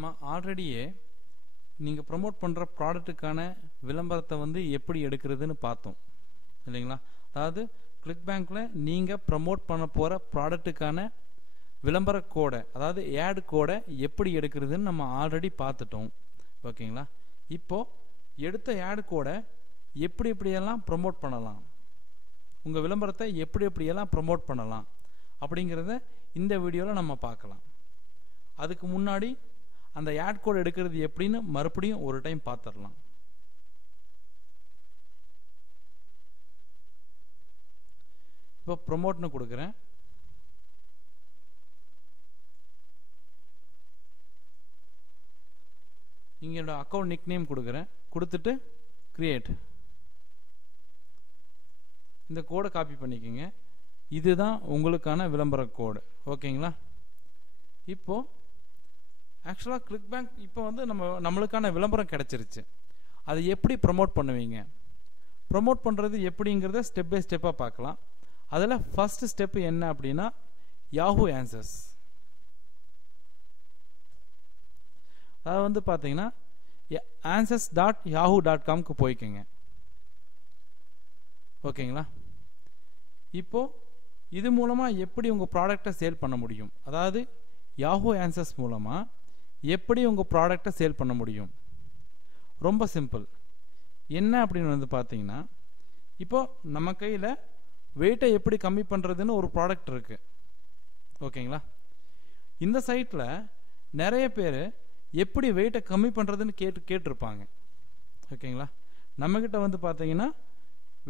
நம்ம ஆல்ரெடியே நீங்கள் ப்ரமோட் பண்ணுற ப்ராடக்ட்டுக்கான விளம்பரத்தை வந்து எப்படி எடுக்கிறதுன்னு பார்த்தோம் இல்லைங்களா. அதாவது கிளிக் பேங்க்கில் நீங்கள் ப்ரமோட் பண்ண போகிற ப்ராடக்ட்டுக்கான விளம்பர கோடை, அதாவது ஆட் கோடை எப்படி எடுக்கிறதுன்னு நம்ம ஆல்ரெடி பார்த்துட்டோம். ஓகேங்களா. இப்போது எடுத்த ஆட் கோடை எப்படி எப்படியெல்லாம் ப்ரமோட் பண்ணலாம், உங்கள் விளம்பரத்தை எப்படி எப்படியெல்லாம் ப்ரமோட் பண்ணலாம் அப்படிங்கிறத இந்த வீடியோவில் நம்ம பார்க்கலாம். அதுக்கு முன்னாடி அந்த ஆட் கோட் எடுக்கிறது எப்படின்னு மறுபடியும் ஒரு டைம் பார்த்துடலாம். இப்போ ப்ரொமோட்னு கொடுக்குறேன். இங்கே என்னோட அக்கௌண்ட் நிக் நேம் கொடுக்குறேன். கொடுத்துட்டு கிரியேட், இந்த கோடை காப்பி பண்ணிக்கோங்க. இதுதான் உங்களுக்கான விளம்பர கோடு. ஓகேங்களா. இப்போது ஆக்சுவலாக கிளிக் பேங்க் இப்போ வந்து நம்மளுக்கான விளம்பரம் கிடச்சிருச்சு. அதை எப்படி ப்ரமோட் பண்ணுவீங்க, ப்ரமோட் பண்ணுறது எப்படிங்கிறத ஸ்டெப் பை ஸ்டெப்பாக பார்க்கலாம். அதில் ஃபர்ஸ்ட் ஸ்டெப் என்ன அப்படின்னா யாஹூ ஆன்சர்ஸ். அதாவது வந்து பார்த்தீங்கன்னா answers.yahoo.com போய்க்குங்க. ஓகேங்களா. இப்போது இது மூலமாக எப்படி உங்கள் ப்ராடக்டை சேல் பண்ண முடியும், அதாவது யாஹூ ஆன்சர்ஸ் மூலமாக எப்படி உங்கள் ப்ராடக்டை சேல் பண்ண முடியும், ரொம்ப சிம்பிள். என்ன அப்படின்னு வந்து பார்த்தீங்கன்னா, இப்போது நம்ம கையில் வெயிட்டை எப்படி கம்மி பண்ணுறதுன்னு ஒரு ப்ராடக்ட் இருக்குது. ஓகேங்களா. இந்த சைட்டில் நிறைய பேர் எப்படி வெயிட்டை கம்மி பண்ணுறதுன்னு கேட்டிருப்பாங்க. ஓகேங்களா. நம்மக்கிட்ட வந்து பார்த்தீங்கன்னா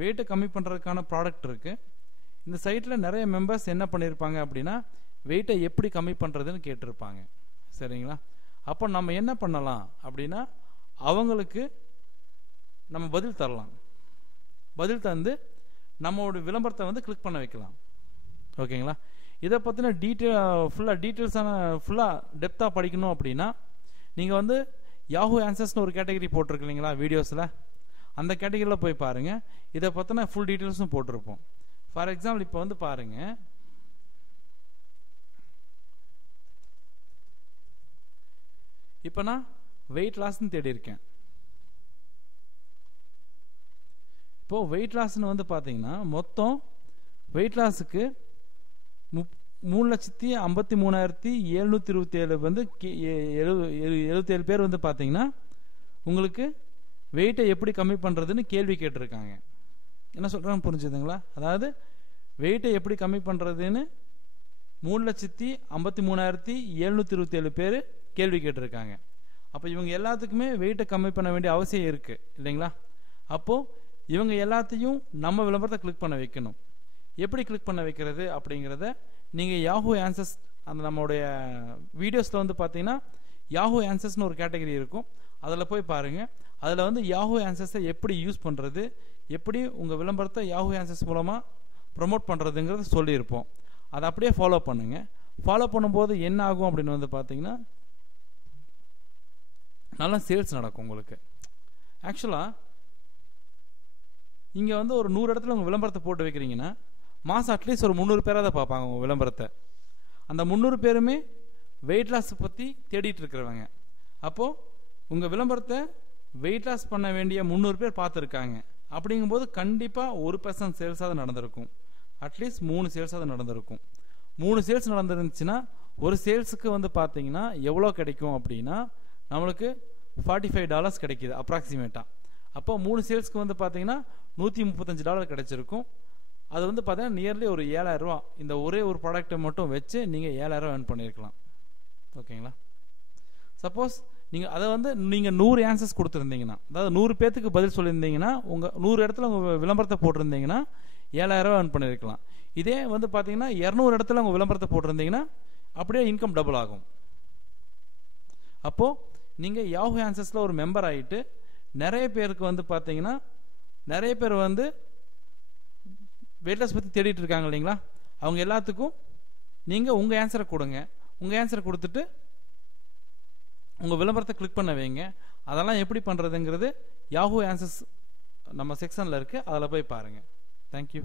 வெயிட்டை கம்மி பண்ணுறதுக்கான ப்ராடக்ட் இருக்குது. இந்த சைட்டில் நிறைய மெம்பர்ஸ் என்ன பண்ணியிருப்பாங்க அப்படின்னா வெயிட்டை எப்படி கம்மி பண்ணுறதுன்னு கேட்டிருப்பாங்க. சரிங்களா. அப்போ நம்ம என்ன பண்ணலாம் அப்படின்னா அவங்களுக்கு நம்ம பதில் தரலாம். பதில் தந்து நம்மளோட விளம்பரத்தை வந்து கிளிக் பண்ண வைக்கலாம். ஓகேங்களா. இதை பற்றின ஃபுல்லாக டெப்த்தாக படிக்கணும் அப்படின்னா நீங்கள் வந்து யாஹூ ஆன்சர்ஸ்னு ஒரு கேட்டகரி போட்டிருக்கு இல்லைங்களா வீடியோஸில், அந்த கேட்டகரியில் போய் பாருங்கள். இதை பற்றின ஃபுல் டீட்டெயில்ஸும் போட்டிருப்போம். ஃபார் எக்ஸாம்பிள் இப்போ வந்து பாருங்கள், இப்போ நான் வெயிட் லாஸ்ன்னு தேடி இருக்கேன். இப்போது வெயிட் லாஸ்ன்னு வந்து பார்த்தீங்கன்னா மொத்தம் வெயிட் லாஸுக்கு 3,53,727 வந்து 77 பேர் வந்து பார்த்தீங்கன்னா உங்களுக்கு வெயிட்டை எப்படி கம்மி பண்ணுறதுன்னு கேள்வி கேட்டிருக்காங்க. என்ன சொல்கிறான்னு புரிஞ்சுதுங்களா. அதாவது வெயிட்டை எப்படி கம்மி பண்ணுறதுன்னு 3,53,727 பேர் கேள்வி கேட்டிருக்காங்க. அப்போ இவங்க எல்லாத்துக்குமே வெயிட்டை கம்மி பண்ண வேண்டிய அவசியம் இருக்குது இல்லைங்களா. அப்போது இவங்க எல்லாத்தையும் நம்ம விளம்பரத்தை கிளிக் பண்ண வைக்கணும். எப்படி கிளிக் பண்ண வைக்கிறது அப்படிங்கிறத நீங்கள் யாஹூ ஆன்சர்ஸ் அந்த நம்மளுடைய வீடியோஸில் வந்து பார்த்தீங்கன்னா யாஹூ ஆன்சர்ஸ்னு ஒரு கேட்டகரி இருக்கும், அதில் போய் பாருங்கள். அதில் வந்து யாஹூ ஆன்சர்ஸை எப்படி யூஸ் பண்ணுறது, எப்படி உங்கள் விளம்பரத்தை யாஹூ ஆன்சர்ஸ் மூலமாக ப்ரமோட் பண்ணுறதுங்கிறத சொல்லியிருப்போம். அதை அப்படியே ஃபாலோ பண்ணுங்கள். ஃபாலோ பண்ணும்போது என்ன ஆகும் அப்படின்னு வந்து பார்த்தீங்கன்னா நல்லா சேல்ஸ் நடக்கும் உங்களுக்கு. ஆக்சுவலாக இங்கே வந்து ஒரு 100 இடத்துல உங்கள் விளம்பரத்தை போட்டு வைக்கிறீங்கன்னா மாதம் அட்லீஸ்ட் ஒரு 300 பேராக தான் பார்ப்பாங்க உங்கள் விளம்பரத்தை. அந்த 300 பேருமே வெயிட் லாஸ் பற்றி தேடிட்டு இருக்கிறவங்க. அப்போது உங்கள் விளம்பரத்தை வெயிட் லாஸ் பண்ண வேண்டிய 300 பேர் பார்த்துருக்காங்க. அப்படிங்கும்போது கண்டிப்பாக 1% சேல்ஸாக நடந்திருக்கும், அட்லீஸ்ட் 3 சேல்ஸாக நடந்திருக்கும். 3 சேல்ஸ் நடந்துருந்துச்சுன்னா ஒரு சேல்ஸுக்கு வந்து பார்த்தீங்கன்னா எவ்வளோ கிடைக்கும் அப்படின்னா நம்மளுக்கு $45 கிடைக்கிது அப்ராக்சிமேட்டாக. அப்போ 3 சேல்ஸ்க்கு வந்து பார்த்தீங்கன்னா $135 கிடைச்சிருக்கும். அது வந்து பார்த்தீங்கன்னா நியர்லி ஒரு 7,000 ரூபா. இந்த ஒரே ஒரு ப்ராடக்ட்டை மட்டும் வச்சு நீங்கள் 7,000 ரூபா ஏர்ன் பண்ணியிருக்கலாம். ஓகேங்களா. சப்போஸ் நீங்கள் அதை வந்து நீங்கள் 100 ஆன்சர்ஸ் கொடுத்துருந்தீங்கன்னா, அதாவது 100 பேர்த்துக்கு பதில் சொல்லியிருந்தீங்கன்னா, உங்கள் 100 இடத்துல உங்கள் விளம்பரத்தை போட்டிருந்தீங்கன்னா 7,000 ரூபா ஏர்ன் பண்ணியிருக்கலாம். இதே வந்து பார்த்தீங்கன்னா 200 இடத்துல உங்கள் விளம்பரத்தை போட்டிருந்தீங்கன்னா அப்படியே இன்கம் டபுள் ஆகும். அப்போது நீங்கள் யாஹூ ஆன்சர்ஸில் ஒரு மெம்பர் ஆகிட்டு நிறைய பேருக்கு வந்து பார்த்தீங்கன்னா நிறைய பேர் வந்து வெயிட் லாஸ் பற்றி தேடிட்டு இருக்காங்க இல்லைங்களா. அவங்க எல்லாத்துக்கும் நீங்கள் உங்கள் ஆன்சரை கொடுங்க. உங்கள் ஆன்சரை கொடுத்துட்டு உங்கள் விளம்பரத்தை கிளிக் பண்ண வைங்க. அதெல்லாம் எப்படி பண்ணுறதுங்கிறது யாஹூ ஆன்சர்ஸ் நம்ம செக்ஷனில் இருக்குது, அதில் போய் பாருங்கள். தேங்க்யூ.